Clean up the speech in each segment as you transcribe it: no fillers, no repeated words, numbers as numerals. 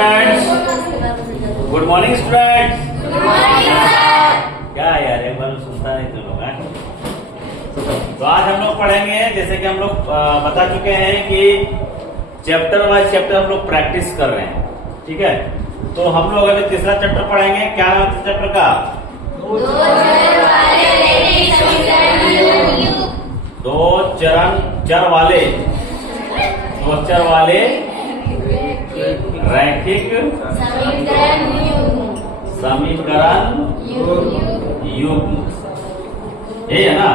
Students, good morning students. क्या यार एक बार सुनता नहीं तुम लोग। तो आज हम लोग पढ़ेंगे, जैसे कि हम लोग बता चुके हैं कि चैप्टर वाइज चैप्टर हम लोग प्रैक्टिस कर रहे हैं, ठीक है। तो हम लोग अभी तीसरा चैप्टर पढ़ेंगे। क्या नाम है चैप्टर का? दो चर वाले रैखिक समीकरण युग्म, ये है ना।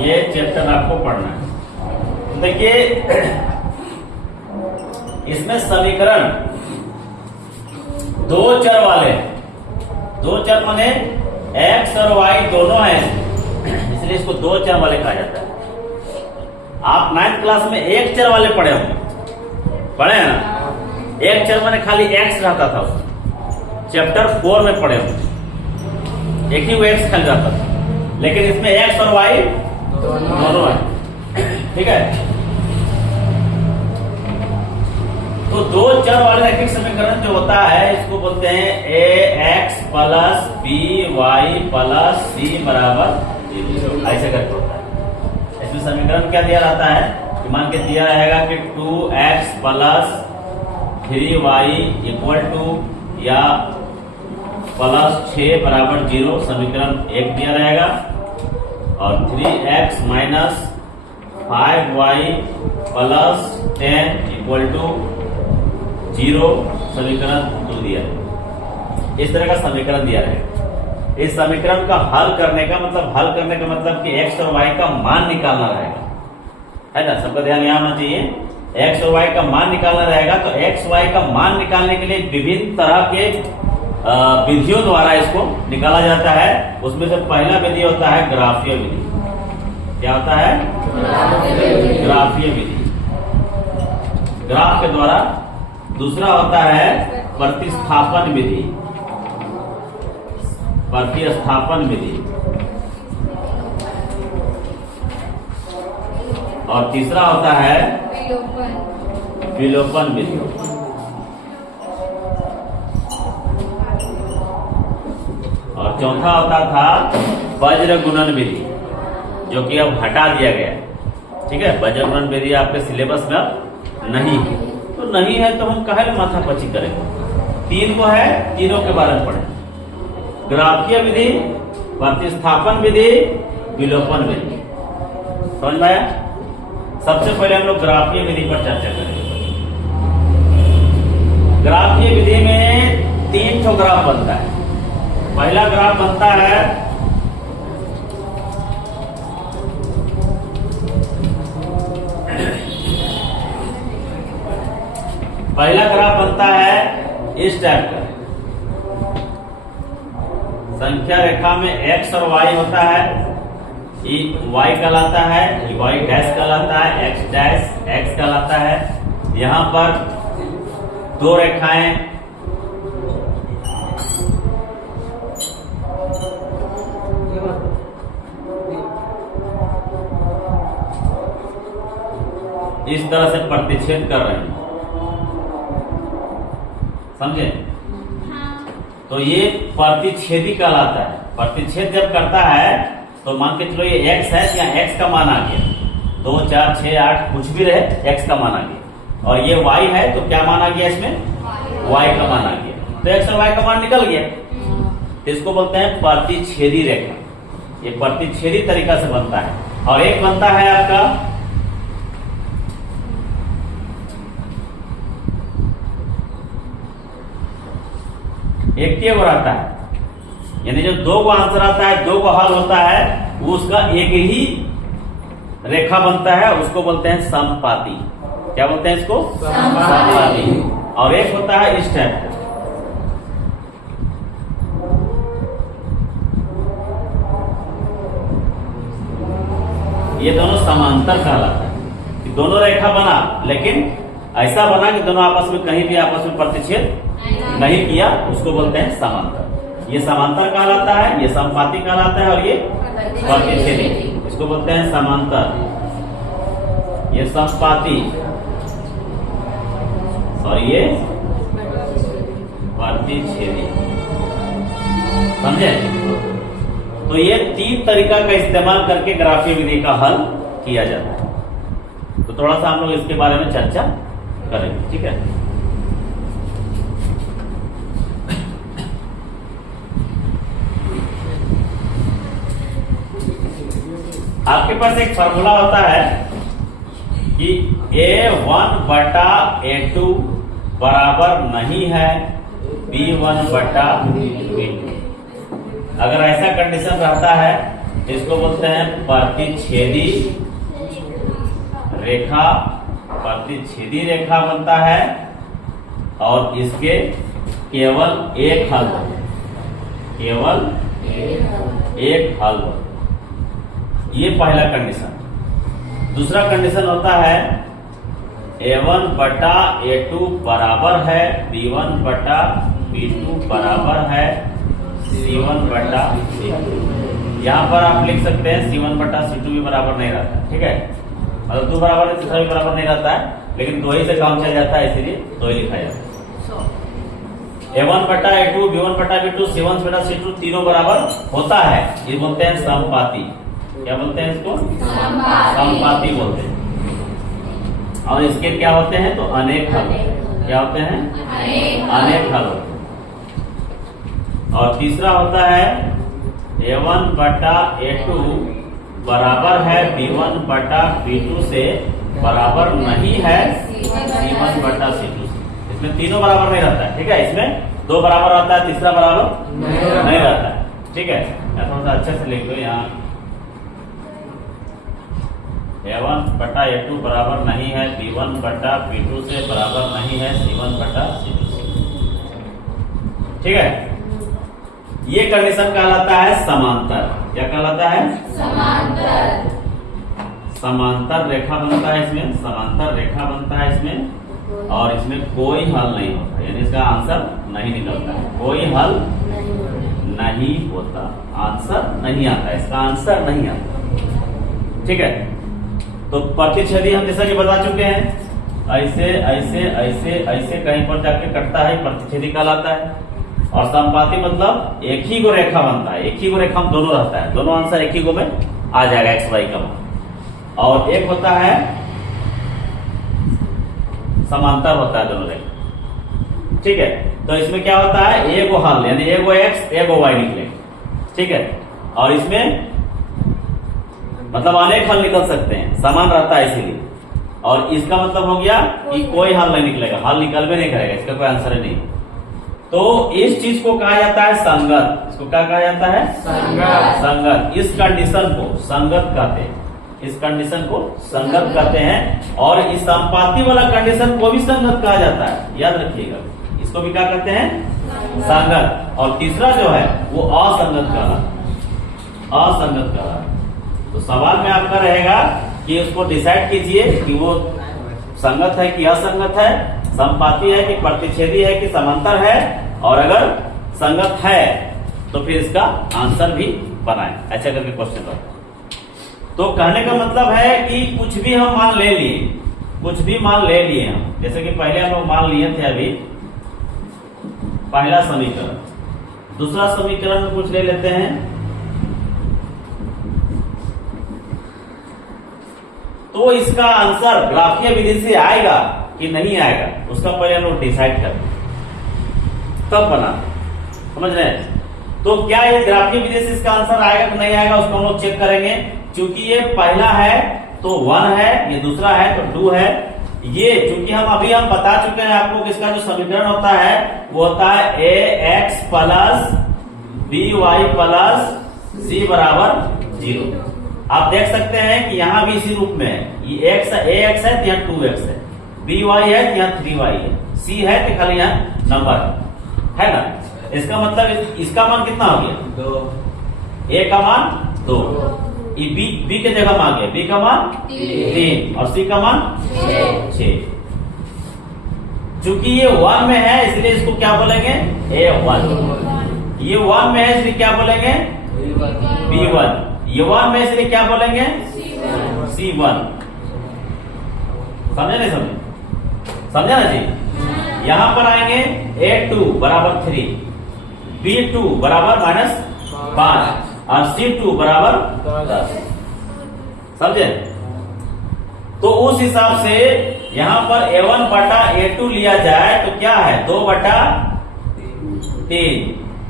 ये चैप्टर आपको पढ़ना है। देखिए इसमें समीकरण दो चर वाले, दो चर माने एक्स और वाई दोनों हैं, इसलिए इसको दो चर वाले कहा जाता है। आप 9th क्लास में एक चर वाले पढ़े होंगे, पढ़े हैं ना। एक चर माने खाली एक्स रहता था, चैप्टर 4 में पढ़े होंगे, एक ही वो एक्स खाली रहता था। लेकिन इसमें एक्स और वाई दोनों है, ठीक है। तो दो चर वाले रैखिक समीकरण जो होता है इसको बोलते हैं A X plus B Y plus C बराबर, ऐसे करके होता है। इसमें समीकरण क्या दिया रहता है कि मान के दिया रहेगा कि 2x plus 3y equal to या प्लस 6 बराबर 0, समीकरण 1 दिया रहेगा। और 3x minus 5y plus 10 equal to 0, समीकरण 2 दिया है। इस तरह का समीकरण दिया रहेगा। इस समीकरण का हल करने का मतलब कि x और y का मान निकालना रहेगा, है ना। सबका ध्यान यहाँ होना चाहिए। x और y का मान निकालना रहेगा। तो x y का मान निकालने के लिए विभिन्न तरह के विधियों द्वारा इसको निकाला जाता है। उसमें से पहला विधि होता है ग्राफीय विधि। क्या होता है? ग्राफीय विधि, ग्राफ के द्वारा। दूसरा होता है प्रतिस्थापन विधि, प्रतिस्थापन विधि। और तीसरा होता है विलोपन विधि। और चौथा होता था वज्र गुणन विधि, जो कि अब हटा दिया गया है, ठीक है। वज्र गुणन विधि आपके सिलेबस में अब नहीं है। तो नहीं है तो हम काहे माथा पची करेंगे। 3 को है, तीनों के बारे में पढ़ें। ग्राफीय विधि, प्रतिस्थापन विधि, विलोपन विधि। समझ में आया? सबसे पहले हम लोग ग्राफीय विधि पर चर्चा करेंगे। ग्राफीय विधि में 3 ठो ग्राफ बनता है। पहला ग्राफ बनता है इस टाइप का। संख्या रेखा में x और y होता है, ये y कहलाता है, ये y डैश कहलाता है, x डैश x कहलाता है। यहां पर दो रेखाएं इस तरह से प्रतिच्छेद कर रहे हैं, समझे। तो ये प्रतिच्छेदी कहलाता है। प्रतिच्छेद जब करता है तो मान के चलो ये x है, या x का मान आ गया 2 4 6 8 कुछ भी रहे, x का मान आ गया। और ये y है तो क्या मान आ गया इसमें? y का मान आ गया। तो x और y का मान निकल गया। इसको बोलते हैं प्रतिच्छेदी रेखा। ये प्रतिच्छेदी तरीका से बनता है। और एक बनता है आपका एक के वो रहता है, यानी जो 2 को आंसर आता है, 2 को हल होता है, वो उसका एक ही रेखा बनता है, उसको बोलते हैं समपाती। क्या बोलते हैं इसको? समपाती। और एक होता है इस टाइप का, ये दोनों समांतर कहलाता है। कि दोनों रेखा बना, लेकिन ऐसा बना कि दोनों आपस में कहीं भी आपस में प्रतिच्छेद नहीं किया, उसको बोलते हैं समांतर। ये समांतर कहलाता है, ये समपाती कहलाता है, और ये प्रतिच्छेदी, इसको बोलते हैं समांतर। ये समपाती और ये प्रतिच्छेदी। समझे? तो ये 3 तरीका का इस्तेमाल करके ग्राफीय विधि का हल किया जाता है। तो थोड़ा सा हम लोग इसके बारे में चर्चा करेंगे, ठीक है। आपके पास एक फॉर्मूला होता है कि A1 बटा A2 बराबर नहीं है B1 बटा B2। अगर ऐसा कंडीशन रहता है तो इसको बोलते हैं प्रतिच्छेदी रेखा। प्रतिच्छेदी रेखा बनता है और इसके केवल एक हल, केवल एक हल। ये पहला कंडीशन। दूसरा कंडीशन होता है A1 बटा A2 बराबर है B1 बटा B2 बराबर है C1 बटा C2। यहाँ पर आप लिख सकते हैं C1 बटा C2 भी बराबर नहीं रहता, ठीक है। मतलब 2 बराबर है, तीसरा भी बराबर नहीं रहता है, लेकिन 2 ही से काम चल जाता है, इसीलिए 2 ही लिखा जाता है। A1 बटा A2 B1 बटा B2 C1 बटा C2 तीनों बराबर होता है। ये बोलते हैं समपाती। क्या बोलते हैं इसको? समपाती बोलते हैं। और इसके क्या होते हैं? तो अनेक हल। क्या होते हैं? अनेक हल। और तीसरा होता है A1 बटा A2 बराबर है B1 बटा B2 से बराबर नहीं है C1 बटा C2 से। इसमें तीनों बराबर नहीं रहता है, ठीक है। इसमें 2 बराबर रहता है, तीसरा बराबर नहीं रहता है, ठीक है। थोड़ा सा अच्छे से लिख दो यहाँ। A1 बटा A2 बराबर नहीं है B1 बटा B2 से बराबर नहीं है C1 बटा C2 से, ठीक है। ये कंडीशन कहलाता है समांतर। क्या कहलाता है? समांतर। समांतर रेखा बनता है इसमें, समांतर रेखा बनता है इसमें, और इसमें कोई हल नहीं होता, यानी इसका आंसर नहीं निकलता है। कोई हल नहीं होता, आंसर नहीं आता, इसका आंसर नहीं आता, ठीक है। तो प्रतिच्छेदी हम जैसा कि बता चुके हैं, ऐसे ऐसे ऐसे ऐसे कहीं पर जाके कटता है, प्रतिच्छेदी कहलाता है। और समपाती मतलब एक ही गो रेखा बनता है, एक ही गो रेखा में दोनों रहता है, दोनों आंसर एक ही गो में आ जाएगा एक्स वाई का मान। और एक होता है समांतर होता है दोनों रेखा, ठीक है। तो इसमें क्या होता है? एगो हल, यानी एगो एक्स एगो वाई निकले, ठीक है। और इसमें मतलब अनेक हल निकल सकते हैं, समान रहता है इसीलिए। और इसका मतलब हो गया कि कोई हल नहीं निकलेगा, हल निकल भी नहीं करेगा, इसका कोई आंसर नहीं। तो इस चीज को कहा जाता है संगत। इसको क्या कहा जाता है? संगत। संगत। इस कंडीशन को संगत कहते हैं, इस कंडीशन को संगत कहते हैं। और इस संपाती वाला कंडीशन को भी संगत कहा जाता है, याद रखिएगा। इसको भी क्या कहते हैं? संगत। और तीसरा जो है वो असंगत कहलाता, असंगत कहलाता। तो सवाल में आपका रहेगा कि उसको डिसाइड कीजिए कि वो संगत है कि असंगत है, समपाती है कि प्रतिच्छेदी है कि समांतर है। और अगर संगत है तो फिर इसका आंसर भी बनाएं, ऐसा करके क्वेश्चन होता है। तो कहने का मतलब है कि कुछ भी हम मान ले लिए, कुछ भी मान ले लिए हम, जैसे कि पहले हम लोग मान लिए थे अभी पहला समीकरण। दूसरा समीकरण में कुछ ले लेते हैं। तो इसका आंसर ग्राफीय विधि से आएगा कि नहीं आएगा, उसका पहले हम लोग डिसाइड करते तब बनाते, समझ रहे हैं। तो क्या ये ग्राफीय विधि से इसका आंसर आएगा कि नहीं आएगा, उसको हम लोग चेक करेंगे। क्योंकि ये पहला है तो 1 है, ये दूसरा है तो 2 है। ये चूंकि हम बता चुके हैं आपको कि इसका जो समीकरण होता है वो होता है ax plus by plus c बराबर 0। आप देख सकते हैं कि यहाँ भी इसी रूप में है। ये ax है तो यहाँ 2x है, by है तो यहाँ 3y है, c है तो खाली यहाँ नंबर है ना। इसका मतलब इसका मान कितना हो गया? 2। a का मान 2, ये b के जगह में आ गया, b का मान 3 और c का मान 6। चूंकि ये 1 में है इसलिए इसको क्या बोलेंगे? a1। ये 1 में है इसलिए क्या बोलेंगे? b1। ये 1 में इसलिए क्या बोलेंगे? c1। समझे नहीं समझे? समझे ना जी? यहां पर आएंगे A2 बराबर 3, B2 बराबर -5 और C2 बराबर 10। समझे? तो उस हिसाब से यहां पर A1 बटा A2 लिया जाए तो क्या है 2 बटा 3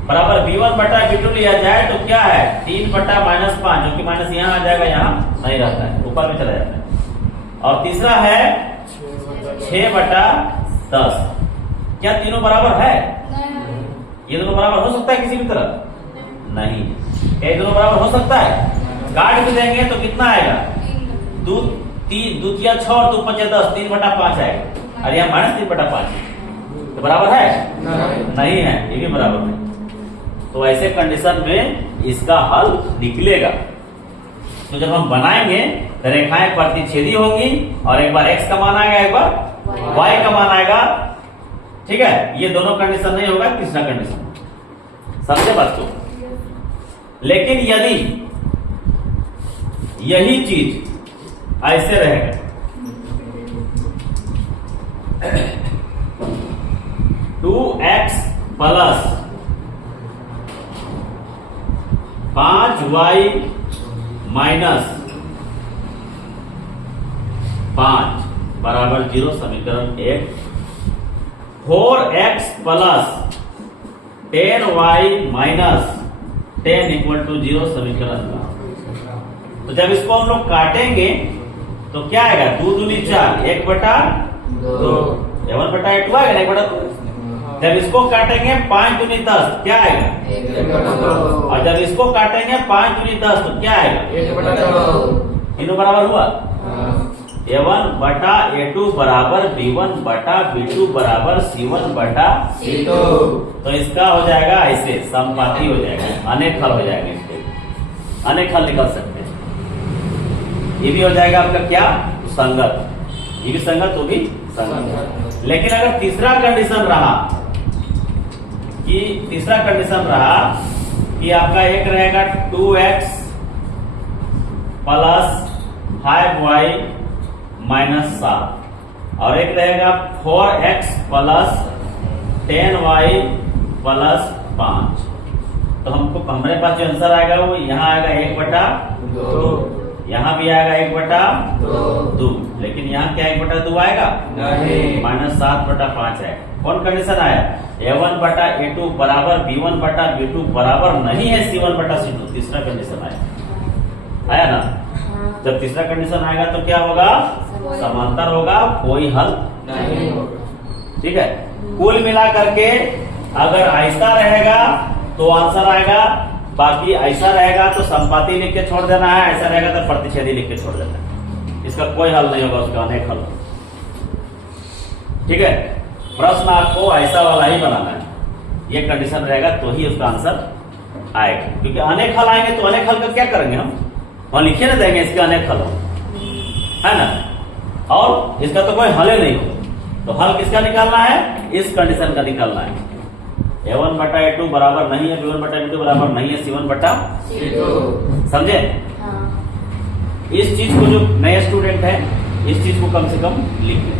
बराबर B1 बटा B2 लिया जाए तो क्या है 3 बटा -5, जो कि माइनस यहाँ आ जाएगा, यहाँ नहीं रहता है, ऊपर में चला जाता है। और तीसरा है 6 बटा 10। क्या तीनों बराबर है? ये दोनों बराबर हो सकता है किसी भी तरह? नहीं। क्या ये दोनों बराबर हो सकता है? काट भी देंगे तो कितना आएगा? 2 3 6 और 2 5 10, 3 बटा 5 आएगा, और यहाँ -3 बटा 5 तो बराबर है? नहीं है, ये भी बराबर नहीं। तो ऐसे कंडीशन में इसका हल निकलेगा। तो जब हम बनाएंगे तो रेखाएं प्रतिच्छेदी होंगी, और एक बार x का मान आएगा, एक बार y का मान आएगा। ठीक है, ये दोनों कंडीशन नहीं होगा, तीसरा कंडीशन। समझे बच्चों? लेकिन यदि यही चीज ऐसे रहेगा, to x plus 5y minus 5 बराबर 0, समीकरण 1। 4x plus 10y minus 10 equal to 0, समीकरण 2। तो जब इसको हम लोग काटेंगे तो क्या आएगा? 2 दूनी 4, 1 बटा 2, 1 बटा 2 आएगा, 1 बटा 2। जब इसको काटेंगे 5 दूनी 10, क्या आएगा? और जब इसको काटेंगे 5 दूनी 10 तो क्या आएगा? 1 बटा 2। तीनों बराबर हुआ। A1 बटा A2 बराबर B1 बटा B2 बराबर C1 बटा C2। तो इसका हो जाएगा ऐसे, समपाती हो जाएगा, अनेक हल हो जाएगा। इसके अनेक हल निकल सकते हैं। ये भी हो जाएगा आपका क्या? संगत। ये भी संगत, वो भी संगत। लेकिन अगर तीसरा कंडीशन रहा कि आपका एक रहेगा 2x प्लस 5y माइनस 7, और एक रहेगा 4x प्लस 10y प्लस 5, तो हमको हमारे पास जो आंसर आएगा वो यहाँ आएगा 1 बटा 2, यहाँ भी आएगा 1 बटा 2, लेकिन यहाँ क्या 1 बटा 2 आएगा? नहीं, -7 बटा 5 है। कौन कंडीशन आया? A1 बटा A2 बराबर B1 बटा B2 बराबर नहीं है C1 बटा C2। तीसरा कंडीशन आया ना? जब तीसरा कंडीशन आएगा तो क्या होगा? समांतर होगा, कोई हल नहीं होगा। ठीक है, कुल मिला करके अगर ऐसा रहेगा तो आंसर आएगा, बाकी ऐसा रहेगा तो संपाती लिख के छोड़ देना है, ऐसा रहेगा तो प्रतिच्छेदी लिख के छोड़ देना है। इसका कोई हल नहीं होगा, उसका अनेक हल। ठीक है, प्रश्न आपको ऐसा वाला ही बनाना है, ये कंडीशन रहेगा तो ही उसका आंसर आएगा। क्योंकि अनेक हल आएंगे तो अनेक हल का क्या करेंगे हम लिखे ना देंगे इसके अनेक हल है ना, और इसका तो कोई हल ही नहीं हो। तो हल किसका निकालना है? इस कंडीशन का निकालना है। A1 बटा A2 बराबर नहीं है, B1 बटा B2 बराबर नहीं है, C1 बटा C2। समझे? इस चीज को जो नए स्टूडेंट है इस चीज को कम से कम लिख लें।